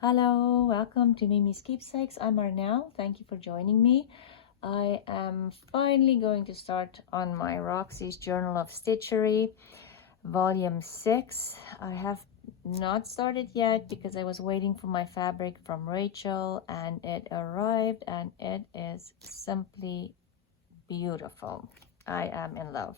Hello, welcome to Miemie's Keepsakes. I'm Arnell. Thank you for joining me. I am finally going to start on my Roxy's Journal of Stitchery, Volume 6. I have not started yet because I was waiting for my fabric from Rachel, and it arrived and it is simply beautiful. I am in love.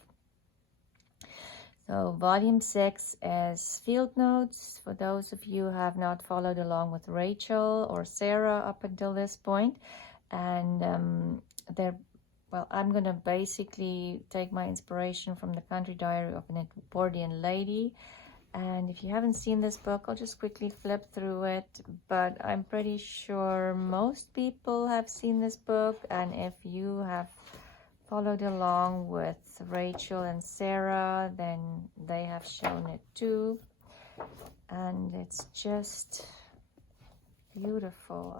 So volume 6 is field notes for those of you who have not followed along with Rachel or Sarah up until this point. And I'm going to basically take my inspiration from the Country Diary of an Edwardian Lady. And if you haven't seen this book, I'll just quickly flip through it. But I'm pretty sure most people have seen this book. And if you have followed along with Rachel and Sarah, then they have shown it too, and it's just beautiful.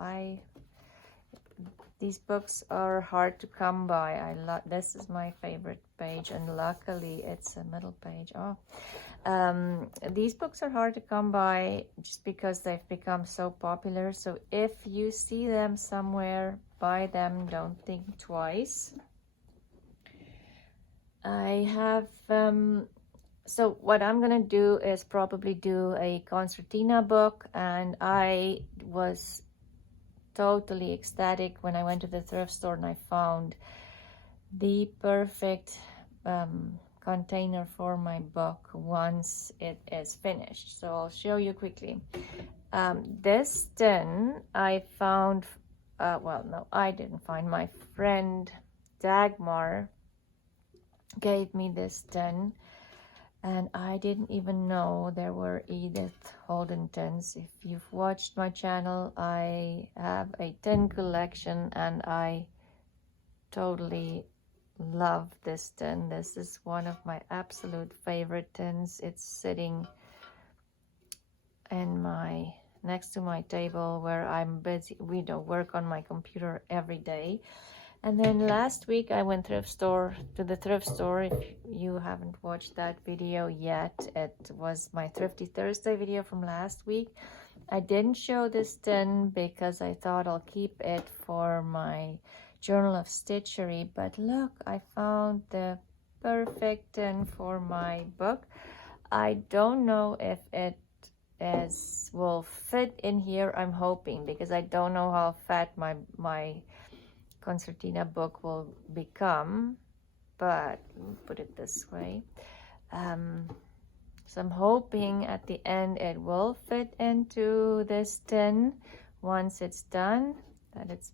These books are hard to come by. This is my favorite page, and luckily it's a middle page. These books are hard to come by just because they've become so popular. So if you see them somewhere, buy them. Don't think twice. I have, so what I'm gonna do is probably do a concertina book, and I was totally ecstatic when I went to the thrift store and I found the perfect container for my book once it is finished. So I'll show you quickly. This tin I found, I didn't find. My friend Dagmar gave me this tin, and I didn't even know there were Edith Holden tins. If you've watched my channel, I have a tin collection, and I totally love this tin. This is one of my absolute favorite tins. It's sitting in next to my table where I'm busy. We don't work on my computer every day. And then last week I went to the thrift store. If you haven't watched that video yet, it was my Thrifty Thursday video from last week. I didn't show this tin because I thought I'll keep it for my Journal of Stitchery. But look, I found the perfect tin for my book. I don't know if it will fit in here. I'm hoping, because I don't know how fat my concertina book will become, but put it this way. So I'm hoping at the end it will fit into this tin once it's done, that it's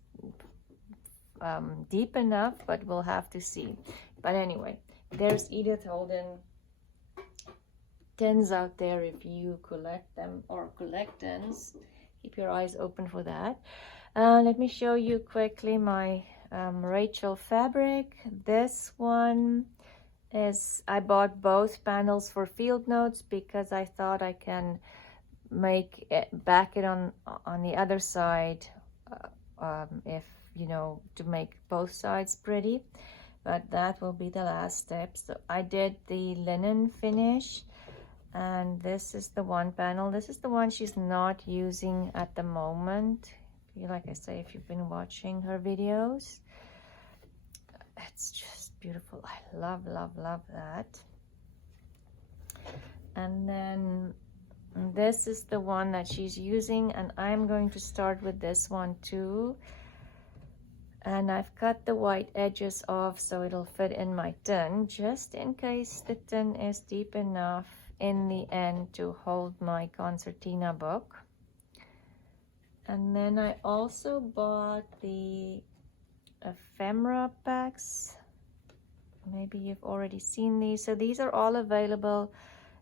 deep enough, but we'll have to see. But anyway, there's Edith Holden tins out there if you collect them or collect tins. Keep your eyes open for that. Let me show you quickly my Rachel fabric. This one is, I bought both panels for field notes because I thought I can back it on the other side if to make both sides pretty. But that will be the last step. So I did the linen finish, and this is the one panel. This is the one she's not using at the moment. Like I say, if you've been watching her videos, it's just beautiful. I love that. And then this is the one that she's using, and I'm going to start with this one too. And I've cut the white edges off so it'll fit in my tin, just in case the tin is deep enough in the end to hold my concertina book. And then I also bought the ephemera packs. Maybe you've already seen these. So these are all available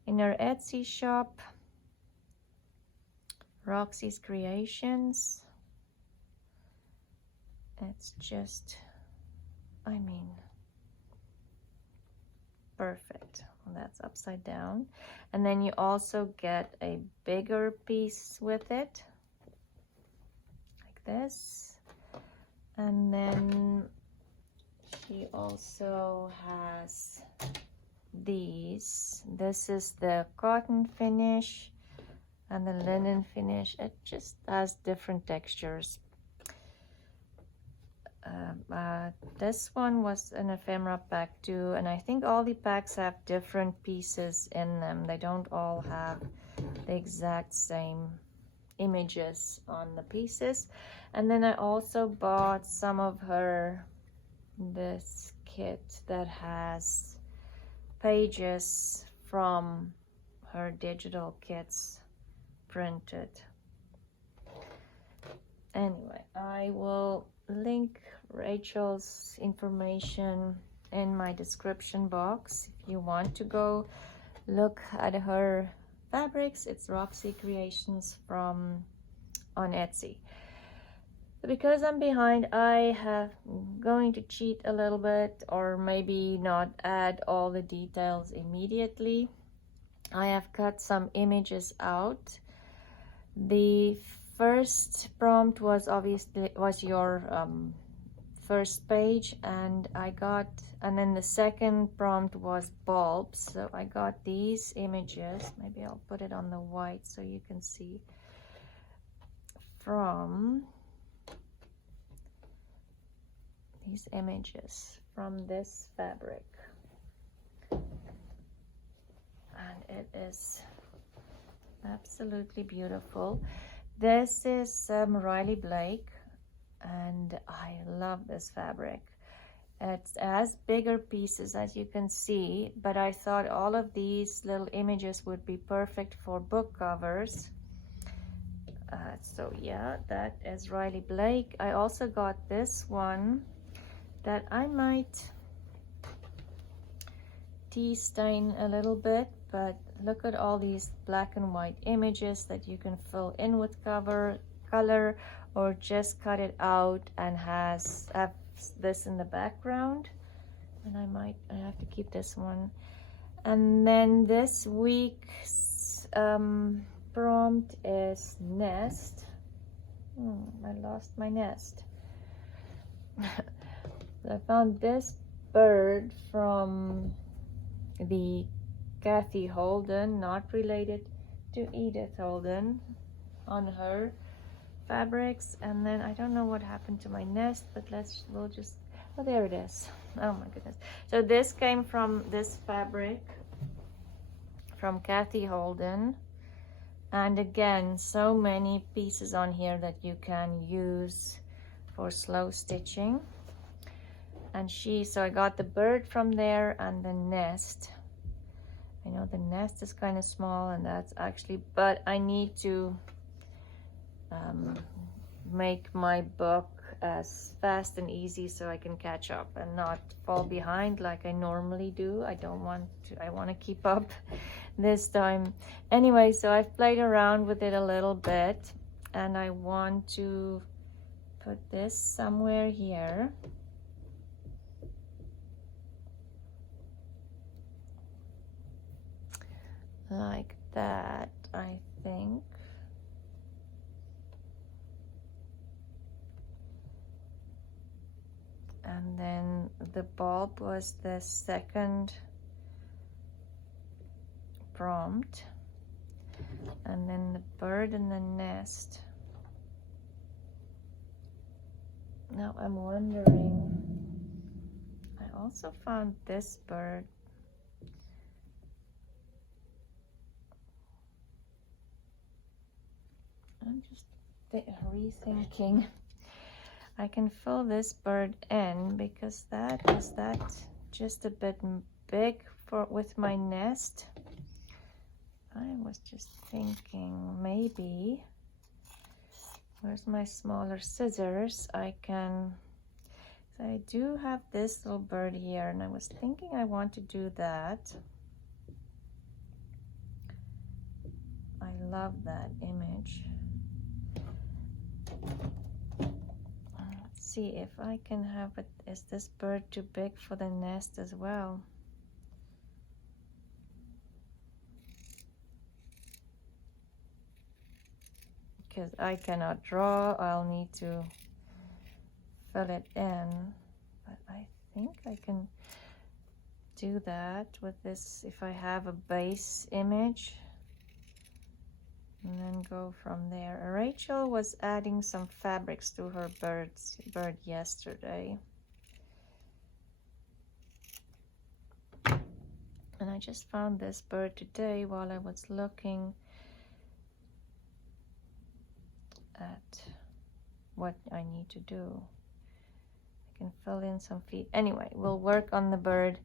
in our Etsy shop, Roxy Creations. It's just, I mean, perfect. Well, that's upside down. And then you also get a bigger piece with it, this. And then she also has these. This is the cotton finish, and the linen finish. It just has different textures. This one was an ephemera pack too, and I think all the packs have different pieces in them. They don't all have the exact same images on the pieces. And then I also bought some of this kit that has pages from her digital kits printed. Anyway, I will link Rachel's information in my description box if you want to go look at her fabrics. It's Roxy Creations on Etsy. Because I'm behind, I have going to cheat a little bit, or maybe not add all the details immediately. I have cut some images out. The first prompt was your first page, and then the second prompt was bulbs. So I got these images. Maybe I'll put it on the white so you can see from these images from this fabric, and it is absolutely beautiful. This is Riley Blake, and I love this fabric. It has bigger pieces, as you can see, but I thought all of these little images would be perfect for book covers. So yeah, that is Riley Blake. I also got this one that I might tea stain a little bit, but look at all these black and white images that you can fill in with color, or just cut it out and have this in the background. And I have to keep this one. And then this week's prompt is nest. I lost my nest. I found this bird from the Cathy Holden, not related to Edith Holden, on her fabrics. And then I don't know what happened to my nest, but oh, there it is. Oh my goodness. So this came from this fabric from Cathy Holden. And again, so many pieces on here that you can use for slow stitching. And so I got the bird from there and the nest. I know the nest is kind of small, and that's actually, but I need to make my book as fast and easy so I can catch up and not fall behind like I normally do. I want to keep up this time. Anyway, so I've played around with it a little bit, and I want to put this somewhere here. Like that, I think. And then the bulb was the second prompt. And then the bird and the nest. Now I'm wondering, I also found this bird. I'm just rethinking. I can fill this bird in because that just a bit big with my nest. I was just thinking maybe, where's my smaller scissors? I do have this little bird here, and I was thinking I want to do that. I love that image. Let's see if I can have it. Is this bird too big for the nest as well? Because I cannot draw, I'll need to fill it in. But I think I can do that with this if I have a base image. and then go from there. Rachel was adding some fabrics to her bird yesterday. And I just found this bird today while I was looking at what I need to do. I can fill in some feet. Anyway, we'll work on the bird.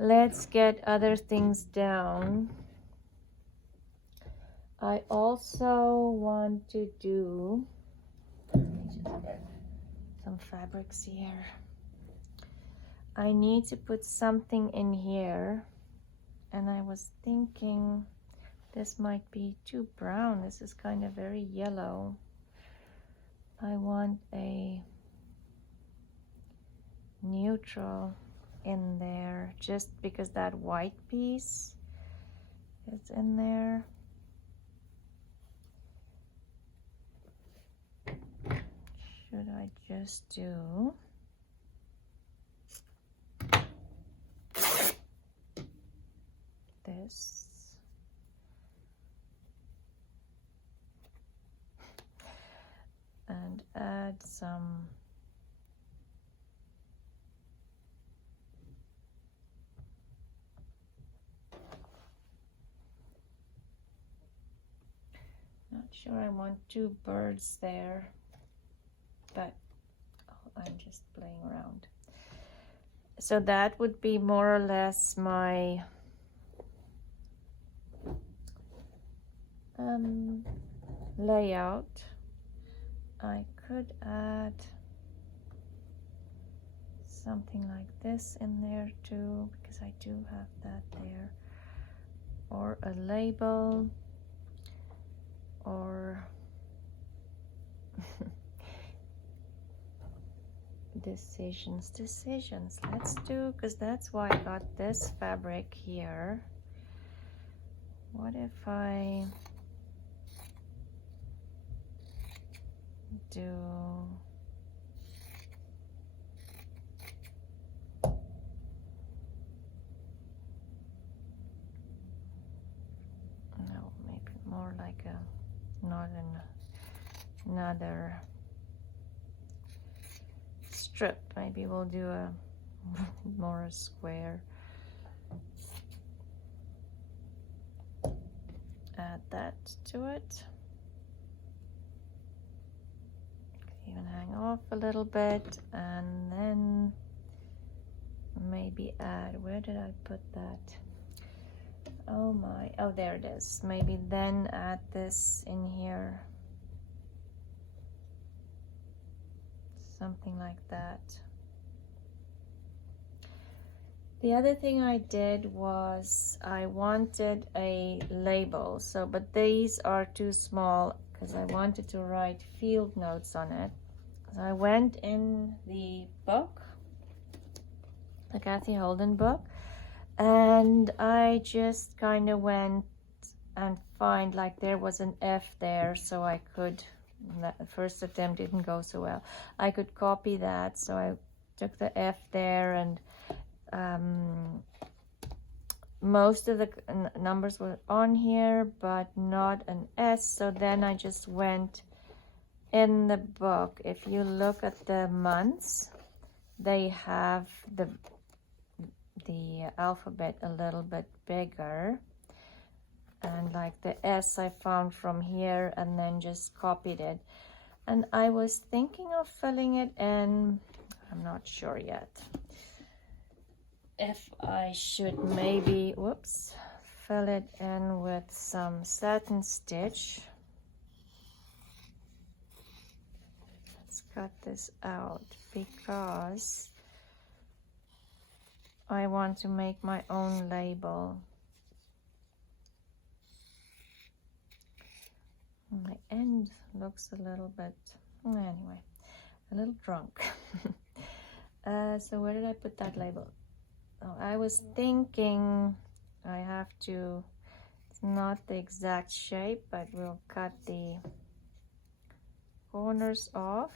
Let's get other things down. I also want to do some fabrics here. I need to put something in here, and I was thinking this might be too brown. This is kind of very yellow. I want a neutral in there, just because that white piece is in there. Should I just do this? And add some not sure I want two birds there, but I'm just playing around. So that would be more or less my layout. I could add something like this in there too, because I do have that there, or a label, or decisions. Let's do, because that's why I got this fabric here. What if I do no, maybe more like a another strip. Maybe we'll do a more square. Add that to it. Even hang off a little bit, and then maybe add, where did I put that? Oh my, oh there it is. Maybe then add this in here. Something like that. The other thing I did was I wanted a label, so but these are too small because I wanted to write field notes on it. So I went in the book, the Cathy Holden book, and I just kind of went and find, like, there was an F there, so I could, the first attempt didn't go so well, I could copy that, so I took the F there, and most of the numbers were on here, but not an S. So then I just went in the book. If you look at the months, they have the alphabet a little bit bigger, and like the S I found from here and then just copied it. And I was thinking of filling it in. I'm not sure yet if I should maybe, whoops, fill it in with some satin stitch. Let's cut this out because I want to make my own label. My end looks a little bit, anyway, a little drunk. So where did I put that label? Oh, I was thinking I have to, it's not the exact shape, but we'll cut the corners off.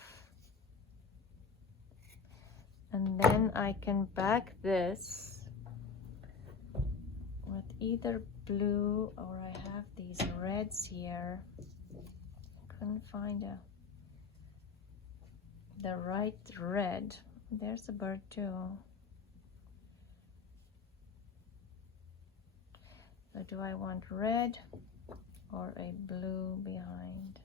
And then I can back this with either blue, or I have these reds here. Couldn't find the right red. There's a bird too. So do I want red or a blue behind?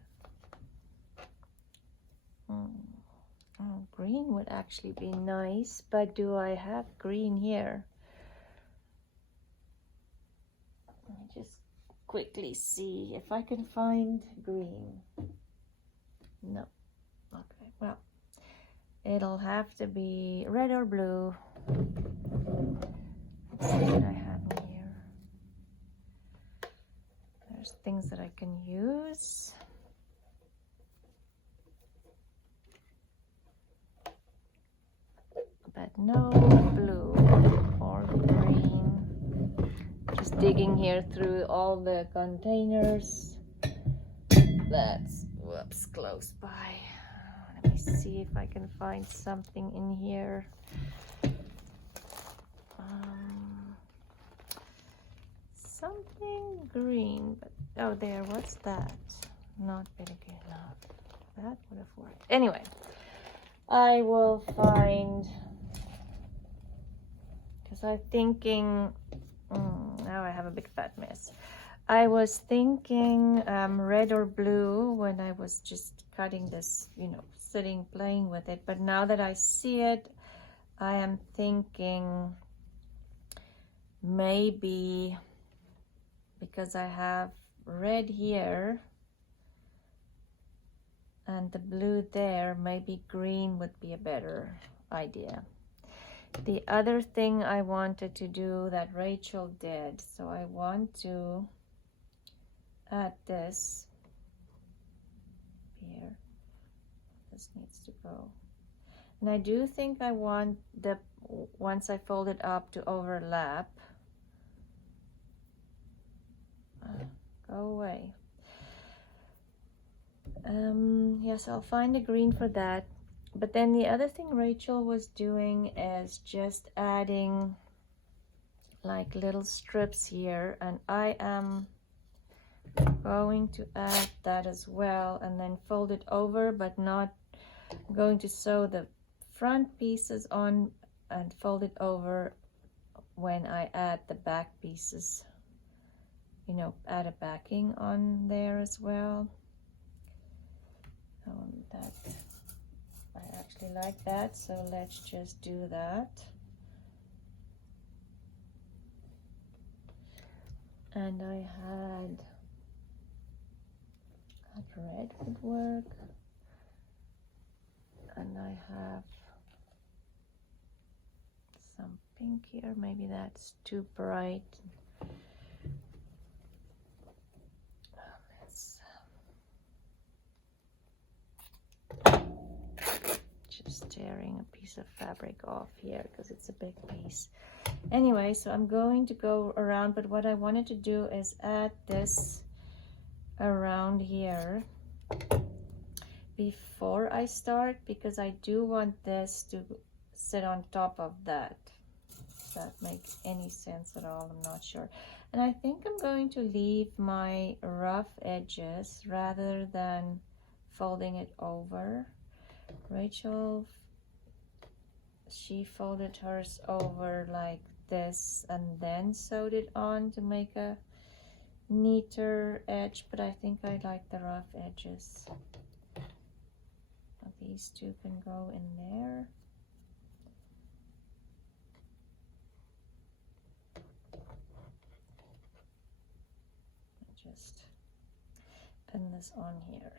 Oh, green would actually be nice, but do I have green here? Let me just quickly see if I can find green. No. Okay, well, it'll have to be red or blue. Let's see what I have in here. There's things that I can use. But no blue or green. Just digging here through all the containers. That's, whoops, close by. Let me see if I can find something in here. Something green, but oh, there, what's that? Not big enough. That would have worked. Anyway, I will find, because I'm thinking, now I have a big fat mess. I was thinking red or blue when I was just cutting this, you know, sitting, playing with it. But now that I see it, I am thinking maybe, because I have red here and the blue there, maybe green would be a better idea. The other thing I wanted to do that Rachel did, so I want to add this here. This needs to go. And I do think I want the, once I fold it up, to overlap. Go away. Yes, I'll find a green for that. But then the other thing Rachel was doing is just adding like little strips here, and I am going to add that as well, and then fold it over, but not going to sew the front pieces on and fold it over when I add the back pieces. You know, add a backing on there as well. That I actually like that, so let's just do that. And I had red would work, and I have some pink here. Maybe that's too bright. Just tearing a piece of fabric off here because it's a big piece. Anyway, so I'm going to go around, but what I wanted to do is add this around here before I start, because I do want this to sit on top of that. Does that make any sense at all? I'm not sure. And I think I'm going to leave my rough edges rather than folding it over. Rachel, she folded hers over like this and then sewed it on to make a neater edge, but I think I like the rough edges. These two can go in there. Just pin this on here.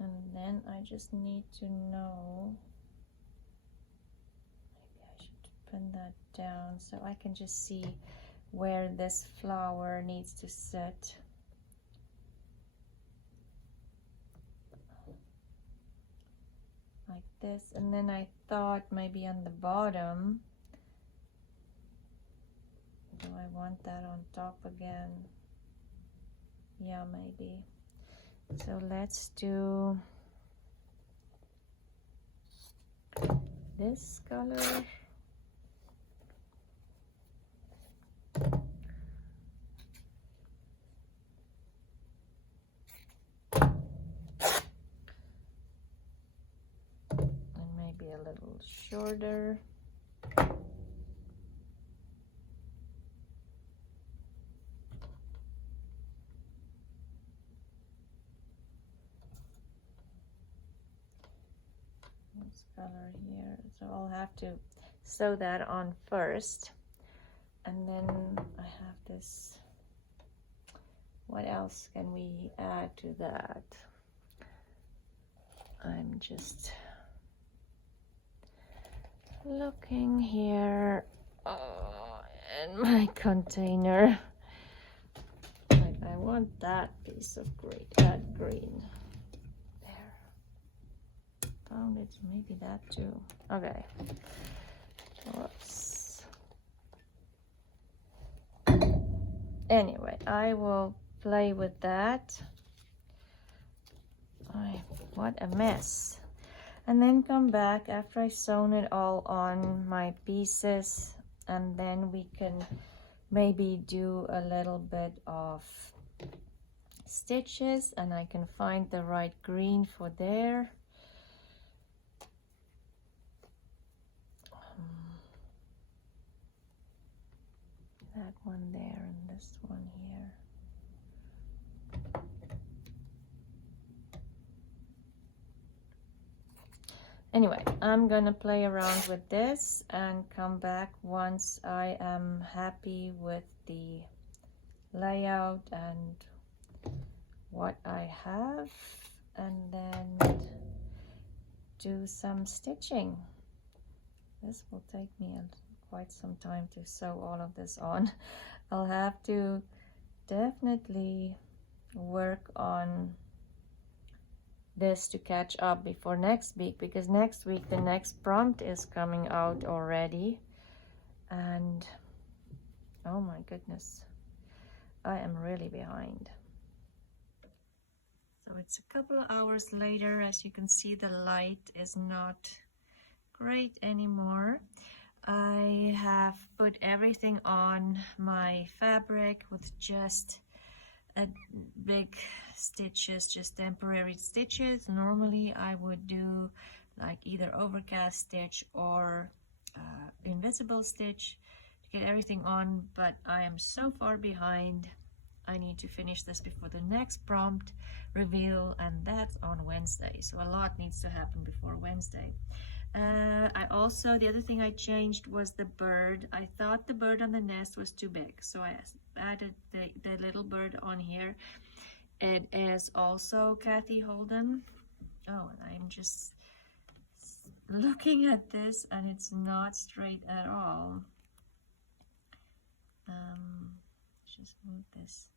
And then I just need to know, maybe I should pin that down so I can just see where this flower needs to sit. Like this. And then I thought maybe on the bottom, do I want that on top again? Yeah, maybe. So let's do this color. And maybe a little shorter. This color here, so I'll have to sew that on first, and then I have this. What else can we add to that? I'm just looking here in my container. I want that piece of green, that green. Found it, maybe that too. Okay. Whoops. Anyway, I will play with that. What a mess. And then come back after I've sewn it all on my pieces, and then we can maybe do a little bit of stitches, and I can find the right green for there. That one there and this one here. Anyway, I'm gonna play around with this and come back once I am happy with the layout and what I have, and then do some stitching. This will take me quite some time to sew all of this on. I'll have to definitely work on this to catch up before next week, because next week the next prompt is coming out already, and oh my goodness, I am really behind. So it's a couple of hours later. As you can see, the light is not great anymore. I have put everything on my fabric with just a big stitches, just temporary stitches. Normally I would do like either overcast stitch or invisible stitch to get everything on, but I am so far behind. I need to finish this before the next prompt reveal, and that's on Wednesday, so a lot needs to happen before Wednesday. I also, the other thing I changed was the bird. I thought the bird on the nest was too big, so I added the little bird on here. It is also Cathy Holden. Oh, and I'm just looking at this and it's not straight at all. Just move this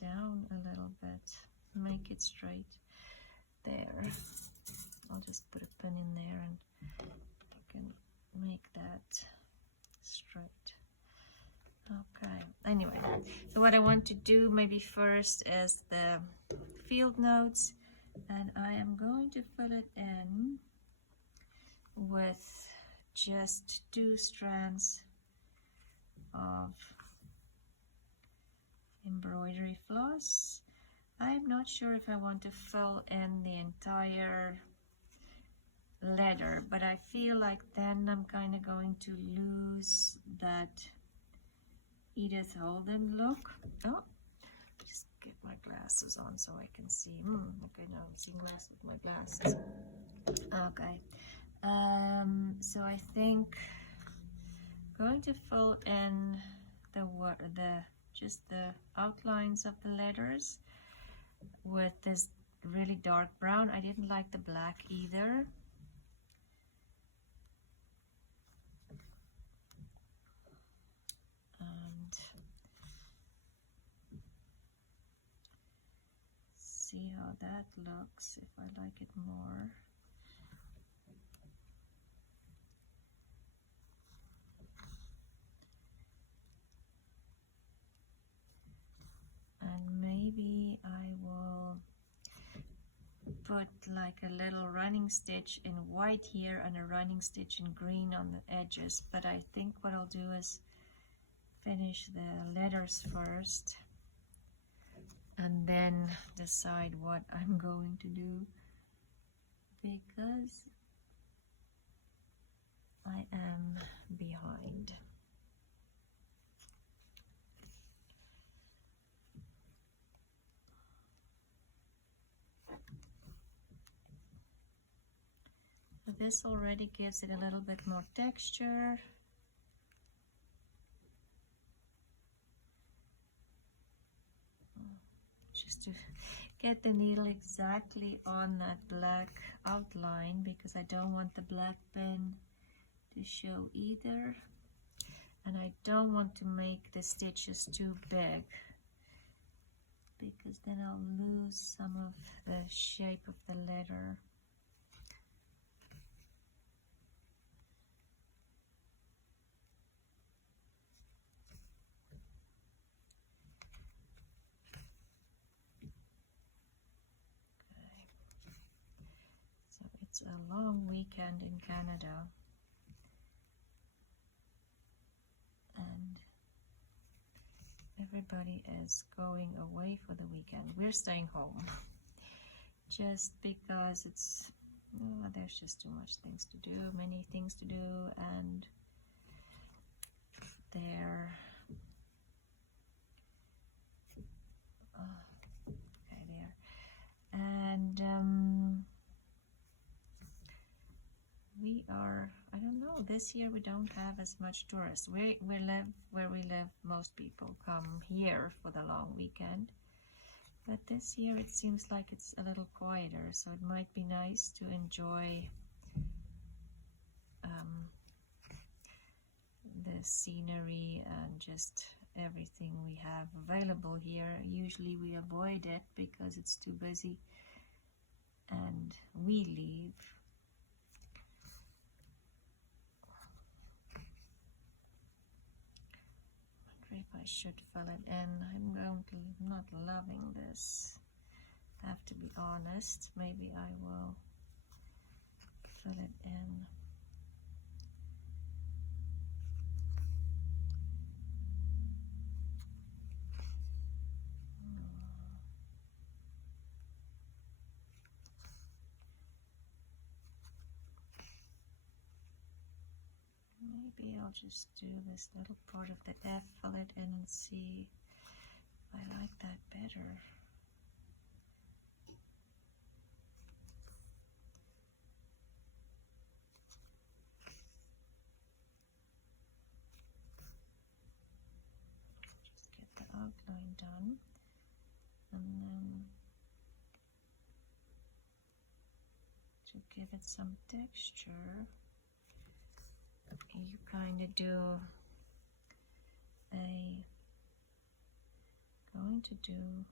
down a little bit, make it straight there. I'll just put a pin in there and I can make that straight. Okay, anyway, so what I want to do maybe first is the field notes, and I am going to fill it in with just 2 strands of embroidery floss. I'm not sure if I want to fill in the entire letter, but I feel like then I'm kind of going to lose that Edith Holden look. Oh, just get my glasses on so I can see. Okay, now I'm seeing glass with my glasses. Okay, so I think I'm going to fill in just the outlines of the letters with this really dark brown. I didn't like the black either. And see how that looks, if I like it more. And maybe I will put put like a little running stitch in white here and a running stitch in green on the edges, but I think what I'll do is finish the letters first and then decide what I'm going to do, because I am behind. This already gives it a little bit more texture. Just to get the needle exactly on that black outline, because I don't want the black pen to show either, and I don't want to make the stitches too big, because then I'll lose some of the shape of the letter. It's a long weekend in Canada, and everybody is going away for the weekend. We're staying home just because it's, there's just too much things to do, many things to do, and there, okay, there, and we are, I don't know, this year we don't have as much tourists. We live where we live, most people come here for the long weekend, but this year it seems like it's a little quieter, so it might be nice to enjoy the scenery and just everything we have available here. Usually we avoid it because it's too busy and we leave. If I should fill it in. I'm not loving this. I have to be honest. Maybe I will fill it in. Maybe I'll just do this little part of the F, fill it in and see if I like that better. Just get the outline done, and then to give it some texture, you kind of do going to do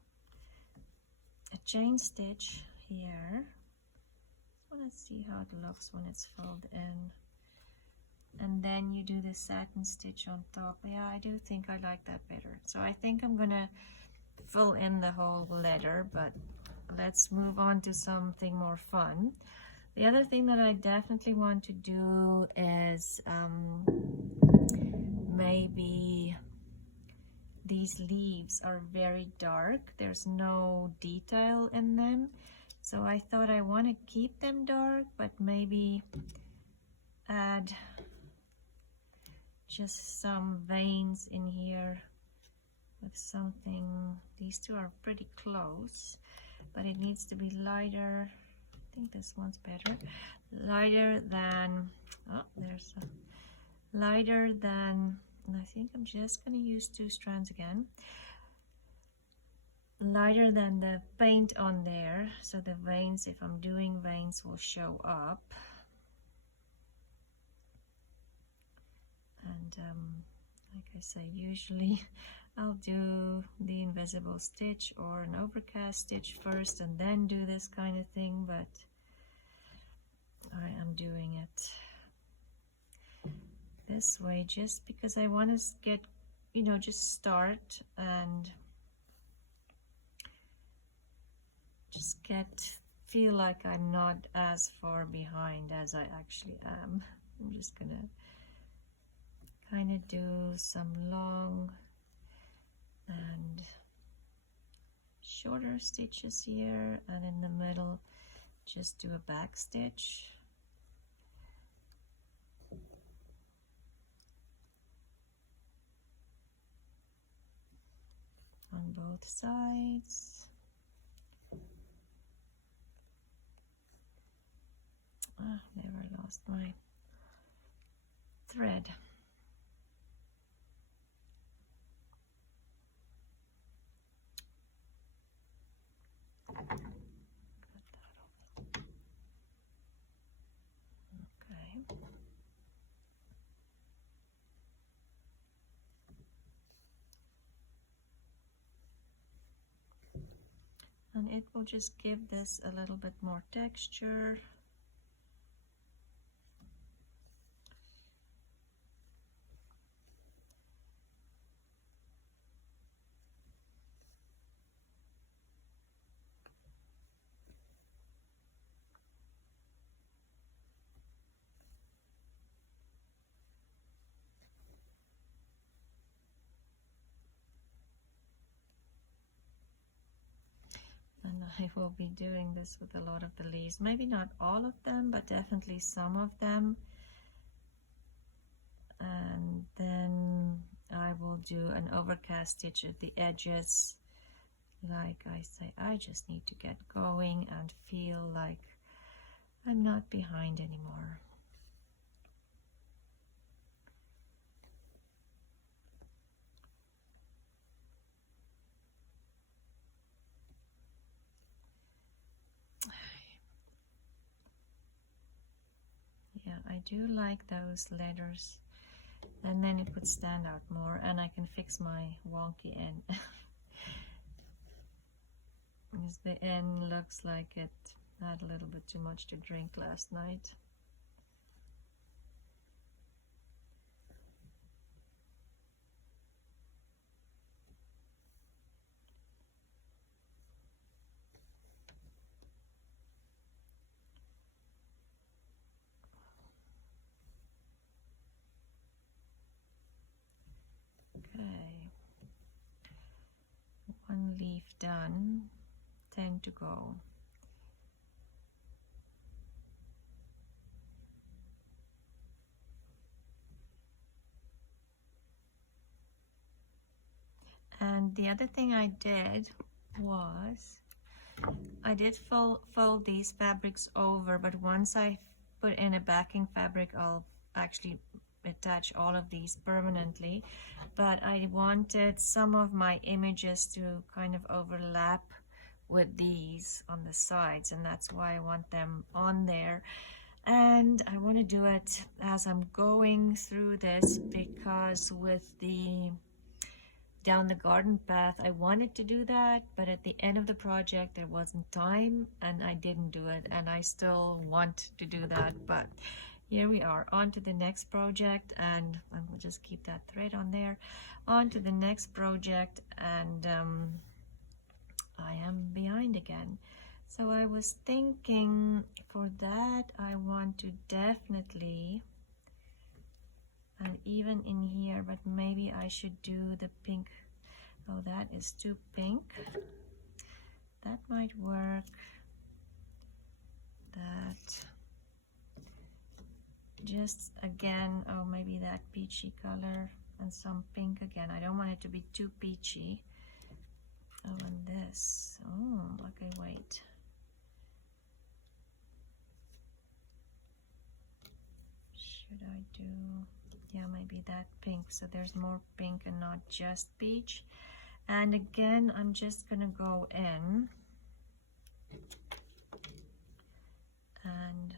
a chain stitch here. Just want to see how it looks when it's filled in, and then you do the satin stitch on top. Yeah, I do think I like that better, so I think I'm gonna fill in the whole letter, but let's move on to something more fun. The other thing that I definitely want to do is maybe these leaves are very dark. There's no detail in them. So I thought I want to keep them dark, but maybe add just some veins in here with something. These two are pretty close, but it needs to be lighter. I think this one's better. Lighter than, oh, there's a lighter than, and I think I'm just going to use 2 strands again. Lighter than the paint on there, so the veins, if I'm doing veins, will show up. And like I say, usually I'll do the invisible stitch or an overcast stitch first and then do this kind of thing, but I am doing it this way just because I want to get, you know, just start and just get feel like I'm not as far behind as I actually am. I'm just gonna kind of do some long and shorter stitches here, and in the middle just do a back stitch. On both sides. Ah, never lost my thread. Okay. And it will just give this a little bit more texture. And I will be doing this with a lot of the leaves. Maybe not all of them, but definitely some of them. And then I will do an overcast stitch at the edges. Like I say, I just need to get going and feel like I'm not behind anymore. Yeah, I do like those letters, and then it would stand out more, and I can fix my wonky N. Because the N looks like it had a little bit too much to drink last night. Okay, one leaf done, 10 to go. And the other thing I did was I did fold these fabrics over, but once I put in a backing fabric, I'll actually attach all of these permanently. But I wanted some of my images to kind of overlap with these on the sides, and that's why I want them on there. And I want to do it as I'm going through this, because with the down the garden path I wanted to do that, but at the end of the project there wasn't time and I didn't do it, and I still want to do that. But here we are, on to the next project, and I will just keep that thread on there. On to the next project, and I am behind again. So I was thinking for that I want to definitely, and even in here, but maybe I should do the pink. Oh, that is too pink. That might work. That just again, oh, maybe that peachy color and some pink again. I don't want it to be too peachy. Oh, and this. Oh, okay, wait. Should I do, yeah, maybe that pink, so there's more pink and not just peach. And again, I'm just gonna go in and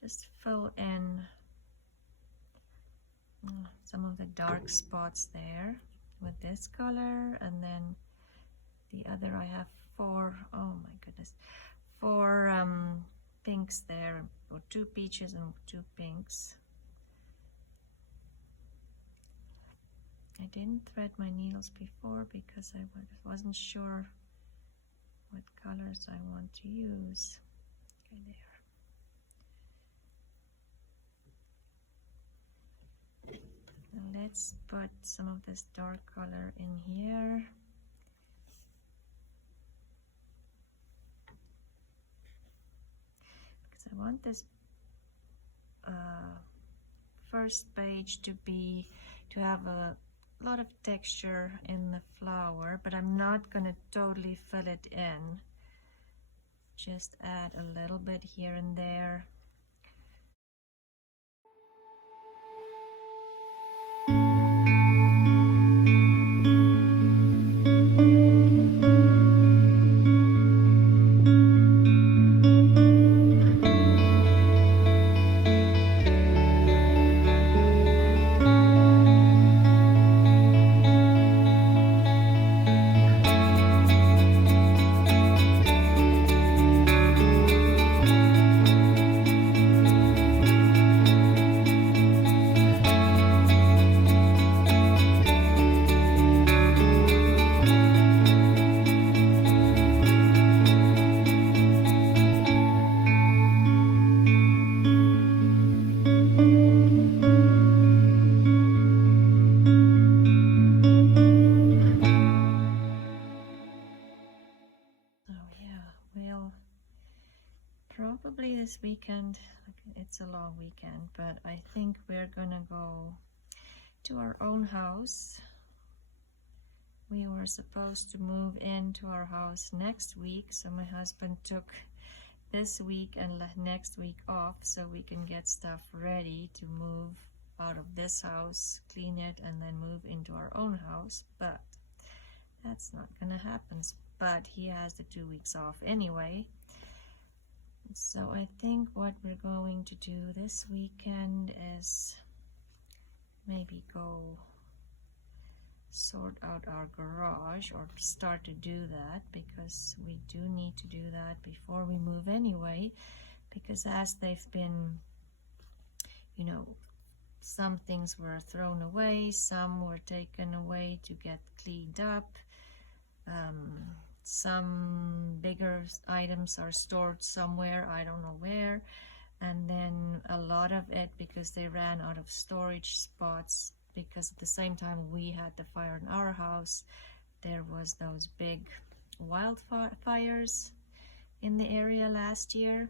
just fill in some of the dark spots there with this color, and then the other, I have four, oh my goodness, four pinks there, or two peaches and two pinks. I didn't thread my needles before because I wasn't sure what colors I want to use. Okay, there. And let's put some of this dark color in here. Because I want this first page to have a lot of texture in the flower, but I'm not gonna totally fill it in. Just add a little bit here and there. Probably this weekend, it's a long weekend, but I think we're gonna go to our own house. We were supposed to move into our house next week, so my husband took this week and next week off so we can get stuff ready to move out of this house, clean it, and then move into our own house. But that's not gonna happen. But he has the 2 weeks off anyway. So I think what we're going to do this weekend is maybe go sort out our garage, or start to do that, because we do need to do that before we move anyway, because as they've been, you know, some things were thrown away, some were taken away to get cleaned up. Some bigger items are stored somewhere, I don't know where, and then a lot of it, because they ran out of storage spots, because at the same time we had the fire in our house, there was those big wildfires in the area last year.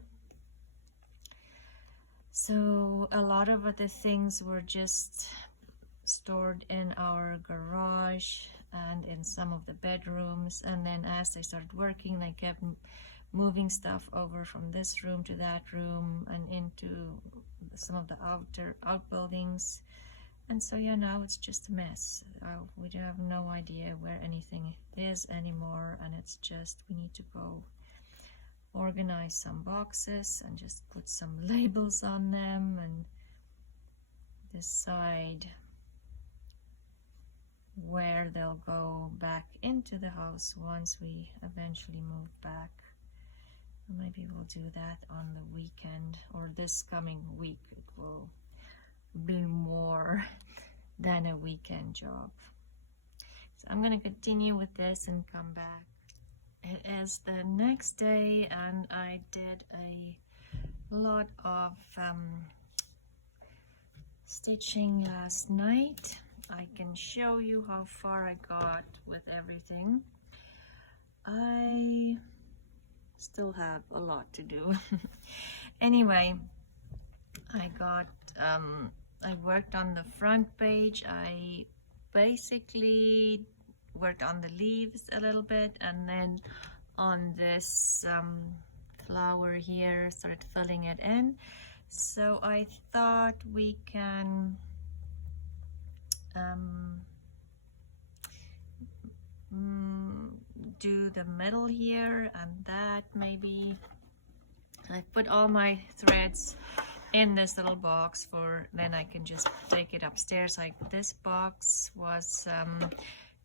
So a lot of the things were just stored in our garage and in some of the bedrooms, and then as they started working, they kept moving stuff over from this room to that room and into some of the outbuildings. And so yeah, now it's just a mess. We have no idea where anything is anymore, and it's just, we need to go organize some boxes and just put some labels on them and decide where they'll go back into the house once we eventually move back. Maybe we'll do that on the weekend, or this coming week. It will be more than a weekend job. So I'm going to continue with this and come back. It is the next day, and I did a lot of stitching last night. I can show you how far I got with everything. I still have a lot to do. Anyway, I worked on the front page. I basically worked on the leaves a little bit, and then on this flower here, started filling it in. So I thought we can do the middle here, and that maybe I put all my threads in this little box, for then I can just take it upstairs. Like this box was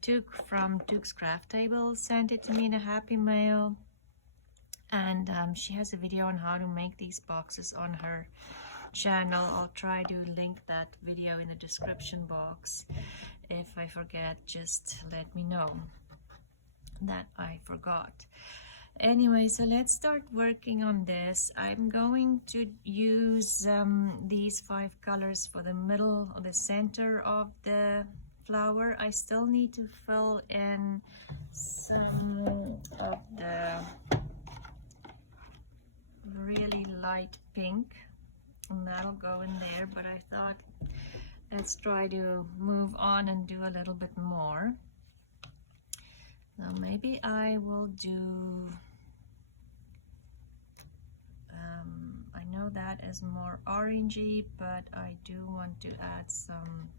Took from Took's Craft Table, sent it to me in a happy mail, and she has a video on how to make these boxes on her channel. I'll try to link that video in the description box. If I forget, just let me know that I forgot. Anyway, so let's start working on this. I'm going to use these 5 colors for the middle or the center of the flower. I still need to fill in some of the really light pink, and that'll go in there, but I thought let's try to move on and do a little bit more. Now maybe I will do I know that is more orangey, but I do want to add some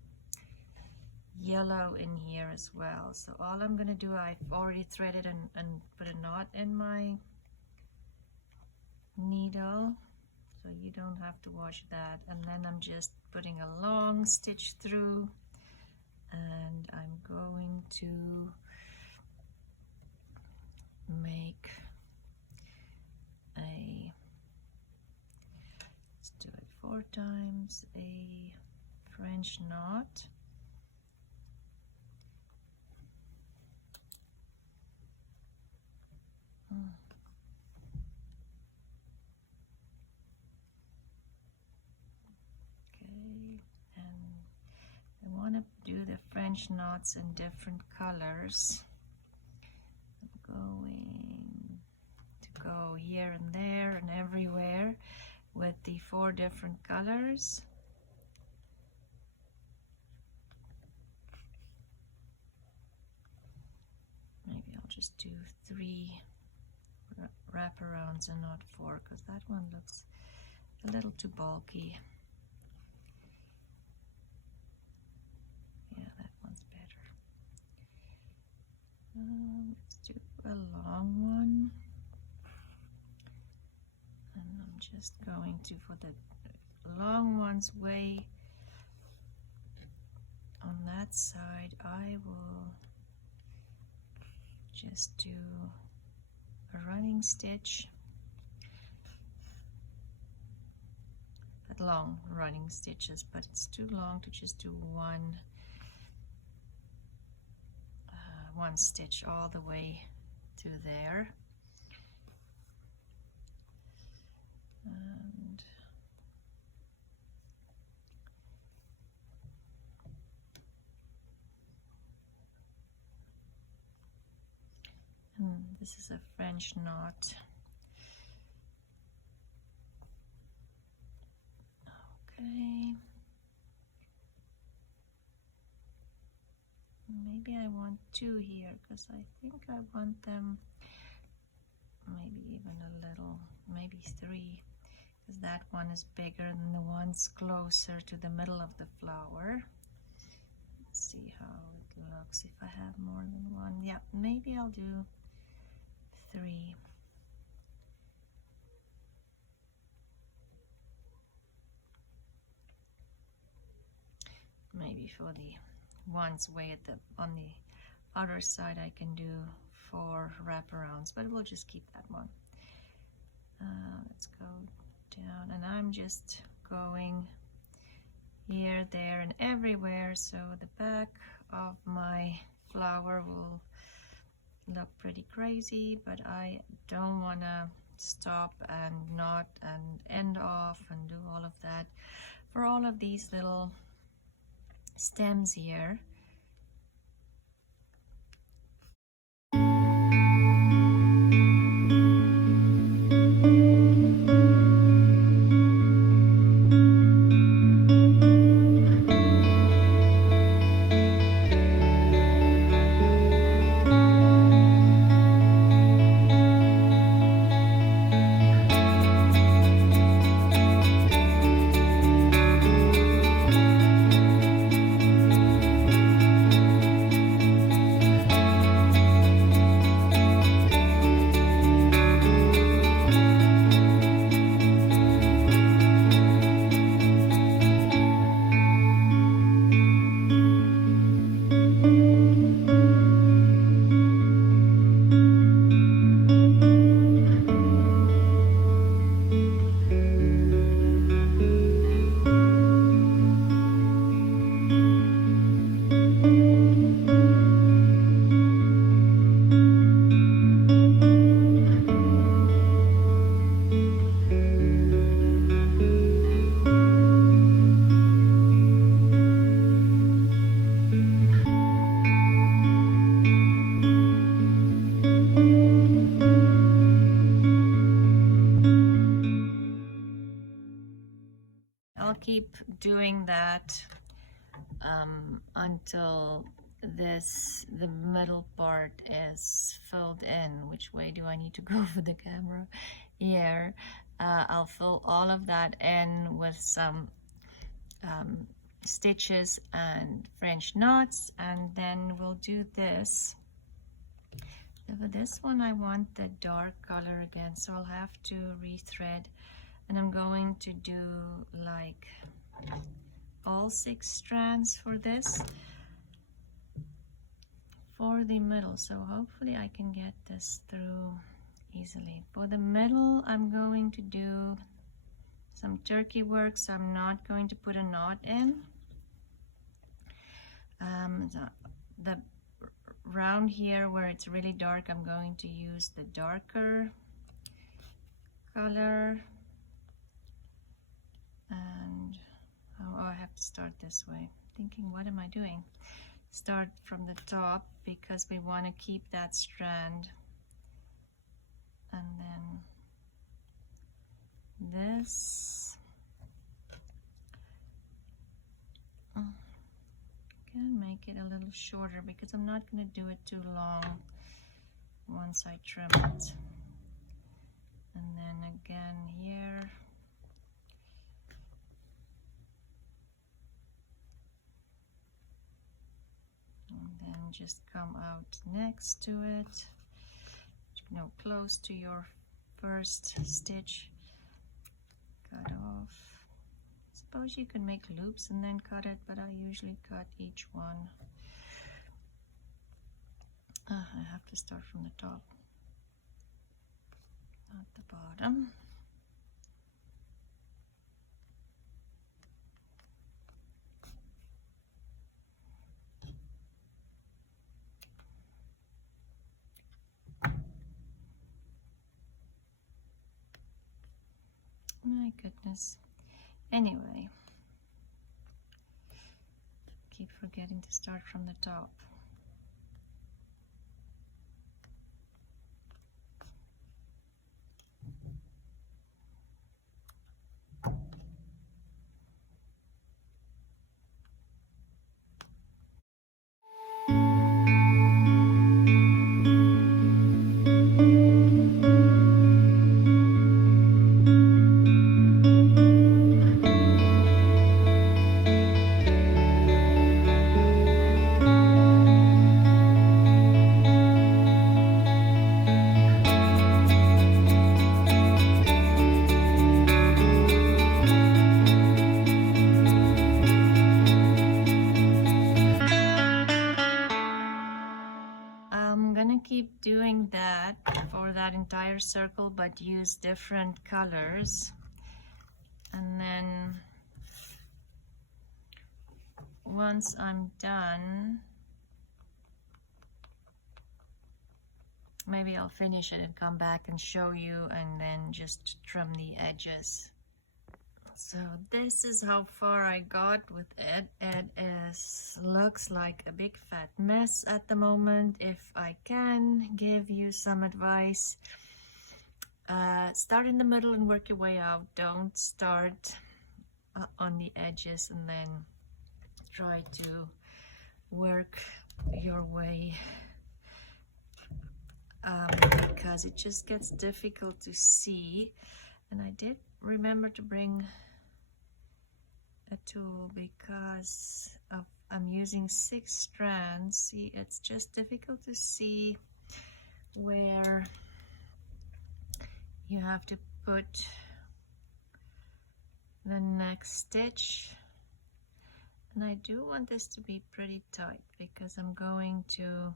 yellow in here as well. So all I'm gonna do, I've already threaded and put a knot in my needle, so you don't have to wash that. And then I'm just putting a long stitch through, and I'm going to make a, let's do it 4 times, a French knot. Okay, and I want to do the French knots in different colors. I'm going to go here and there and everywhere with the 4 different colors. Maybe I'll just do 3 wraparounds and not 4, because that one looks a little too bulky. Yeah, that one's better. Let's do a long one, and I'm just going to, for the long ones way on that side, I will just do a running stitch, but long running stitches, but it's too long to just do one stitch all the way to there. And this is a French knot. Okay. Maybe I want 2 here, because I think I want them maybe even a little, maybe 3, because that one is bigger than the ones closer to the middle of the flower. Let's see how it looks if I have more than 1. Yeah, maybe I'll do 3. Maybe for the ones way at the on the other side I can do 4 wraparounds, but we'll just keep that one. Let's go down, and I'm just going here, there, and everywhere, so the back of my flower will look pretty crazy, but I don't want to stop and knot and end off and do all of that for all of these little stems here. that until the middle part is filled in. Which way do I need to go for the camera? Here. I'll fill all of that in with some stitches and French knots, and then we'll do this. For this one I want the dark color again, so I'll have to rethread, and I'm going to do like all 6 strands for this for the middle, so hopefully I can get this through easily. For the middle I'm going to do some turkey work, so I'm not going to put a knot in. The round here where it's really dark, I'm going to use the darker color, and oh, I have to start this way. Thinking, what am I doing? Start from the top because we want to keep that strand, and then this. Can make it a little shorter because I'm not going to do it too long once I trim it. And then again here. And then just come out next to it, close to your first stitch. Cut off. Suppose you can make loops and then cut it, but I usually cut each one. I have to start from the top, not the bottom. My goodness. Anyway, keep forgetting to start from the top. Keep doing that for that entire circle, but use different colors. And then once I'm done, maybe I'll finish it and come back and show you, and then just trim the edges. So this is how far I got with it. It looks like a big fat mess at the moment. If I can give you some advice, start in the middle and work your way out. Don't start on the edges and then try to work your way, because it just gets difficult to see. And I did remember to bring a tool because I'm using 6 strands. See, it's just difficult to see where you have to put the next stitch. And I do want this to be pretty tight because I'm going to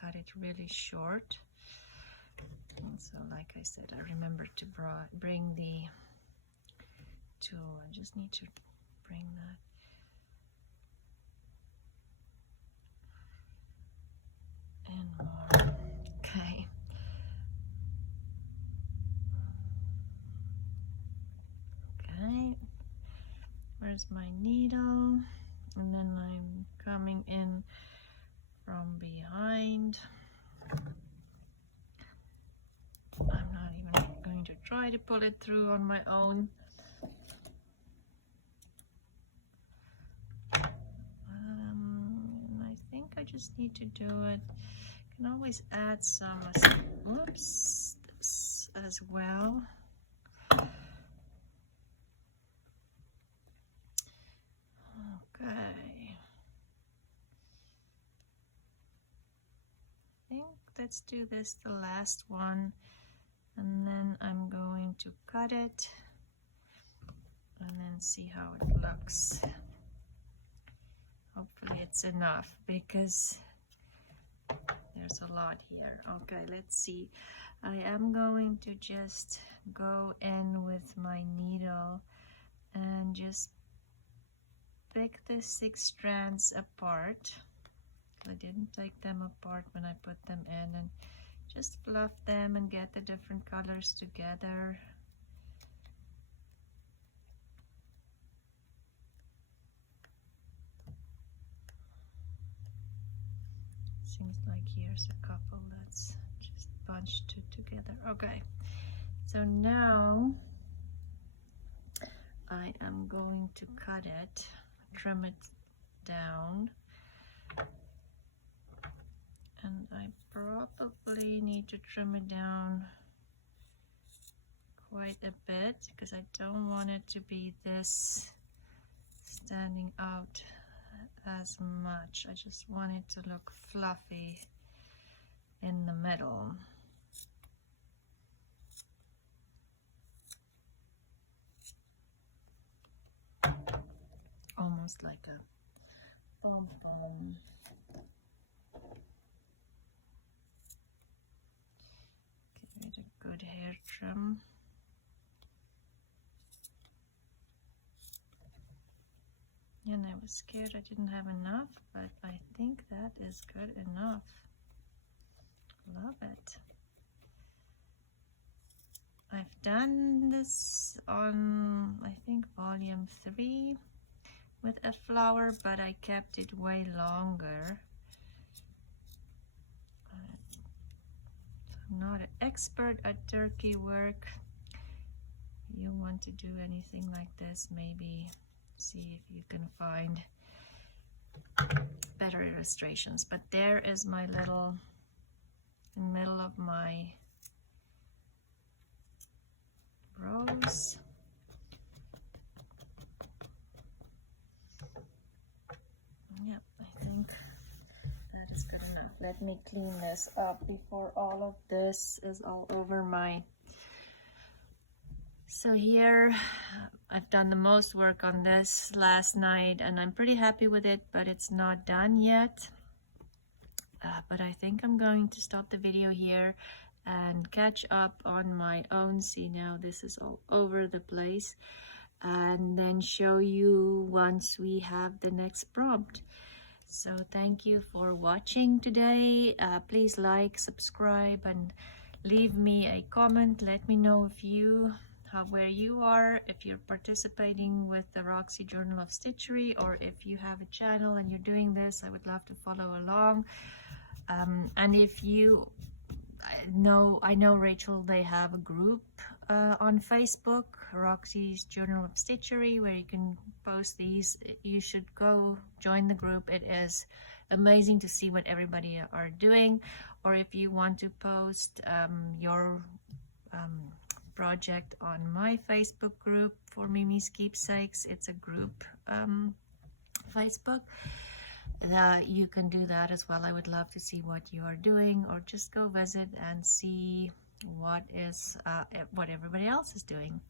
cut it really short. And so like I said, I remember to bring the tool. I just need to bring that. And more. Okay. Okay. Where's my needle? And then I'm coming in from behind. I'm not even going to try to pull it through on my own. I think I just need to do it. I can always add some, whoops, this as well. Okay. I think let's do this, the last one, and then I'm going to cut it and then see how it looks. Hopefully it's enough because there's a lot here. Okay, let's see. I am going to just go in with my needle and just pick the 6 strands apart. I didn't take them apart when I put them in, and just fluff them and get the different colors together. Seems like here's a couple that's just bunched together. Okay, so now I am going to cut it, trim it down, and I probably need to trim it down quite a bit because I don't want it to be this standing out as much. I just want it to look fluffy in the middle. Almost like a pom-pom. Give it a good hair trim. And I was scared I didn't have enough, but I think that is good enough. Love it. I've done this on, I think, volume 3 with a flower, but I kept it way longer. I'm not an expert at turkey work. You want to do anything like this, maybe see if you can find better illustrations. But there is my little, in the middle of my rose. Yep, I think that is good enough. Let me clean this up before all of this is all over my... So here I've done the most work on this last night and I'm pretty happy with it, but it's not done yet. But I think I'm going to stop the video here and catch up on my own. See, now this is all over the place, and then show you once we have the next prompt. So thank you for watching today. Please like, subscribe, and leave me a comment. Let me know if you where you are, if you're participating with the Roxy Journal of Stitchery, or if you have a channel and you're doing this. I would love to follow along. And if you I know Rachel, they have a group on Facebook, Roxy's Journal of Stitchery, where you can post these. You should go join the group. It is amazing to see what everybody are doing. Or if you want to post your project on my Facebook group for Miemie's Keepsakes, it's a group Facebook. You can do that as well. I would love to see what you are doing, or just go visit and see what everybody else is doing.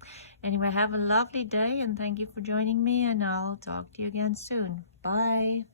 Anyway, have a lovely day and thank you for joining me, and I'll talk to you again soon. Bye.